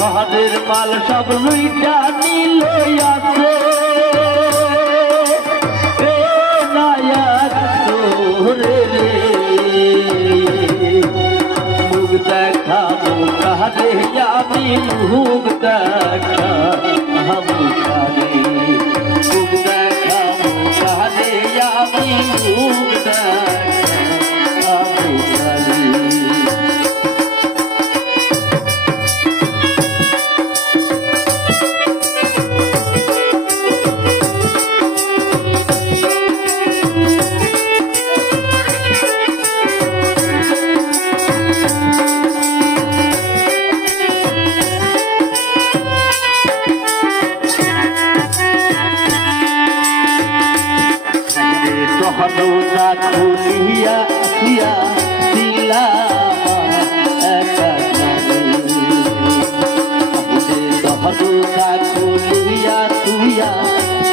ঘরের মাল সব লুইটা নিল আছে নায়াক তোরে রে মুখ দেখাবো কারে আমি মুখ দেখাবো কারে মুখ দেখাবো কারে আমি মুখ দেখাবো কারে হলুদা খুলিয়া খুলিয়া দিলাম হলুদা খুলিয়া তুইয়া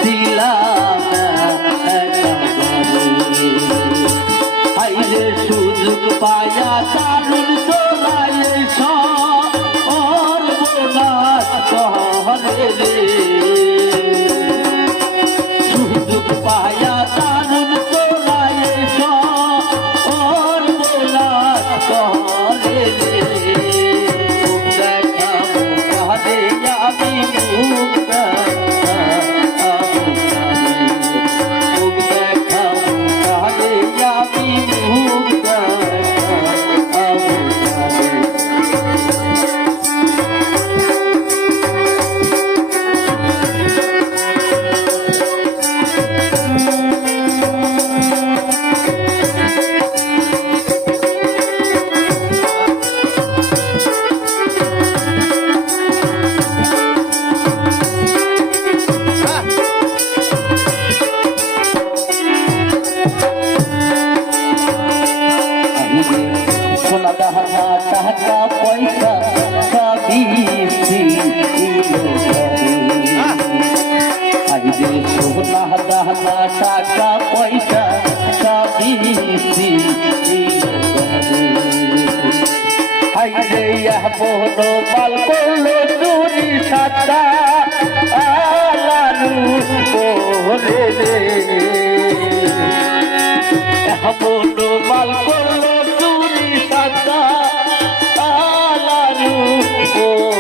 দিলাম হাইলে সুযোগ পায়া কারণ তোরাইলে সর বোনাস কহরে রে সুযোগ পায়া সোনা দাহা টাকা পয়সা সবই আইরে সোনা দাহা টাকা পয়সা সবই আইরে বহনো মাল করলো চুরি সাদা আলানু ওরে রে বহনো মাল করলো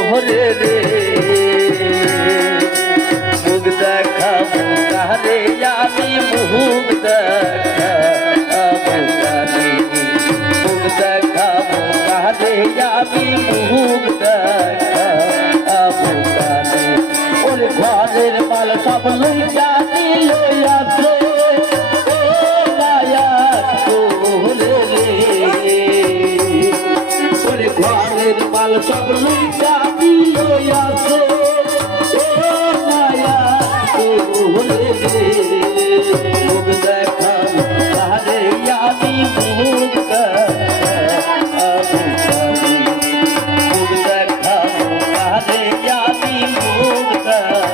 ওরে রে মুখ দেখাবো কারে আমি মুখ দেখাবো কারে মুখ দেখাবো কারে আমি মুখ দেখাবো কারে ওরে ঘরের মাল সব লইয়া দিল আছে ঘরের মাল সব লইয়া দিল আছে মুখ দেখাবো কারে আমি মুখ দেখাবো মুখ দেখাবো কারে আমি মুখ দেখাবো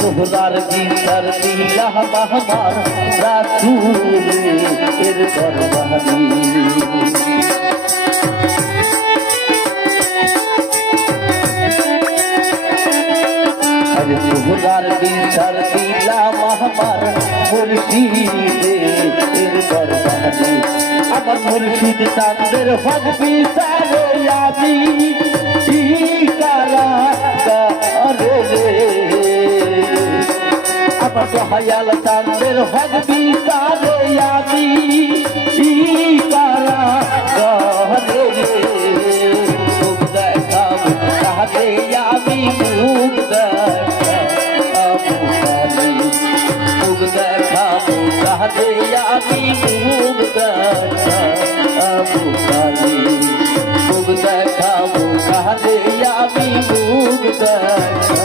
সোহরার গীতার দিলা বাহবার রাসূল এর দরবারে আরে সোহরার গীতার দিলা বাহবার মুর্শিদে এর দরবারে আমার মুর্শিদ চাঁদের হক বিচারে আমি কারা করে রে আমার দয়াল চাঁদের হক বিচারে আমি কারা করে রে মুখ দেখাবো কারে আমি মুখ দেখাবো কারে মুখ দেখাবো কারে আমি মুখ দেখাবো কারে মুখ দেখাবো কারে আমি মুখ দেখাবো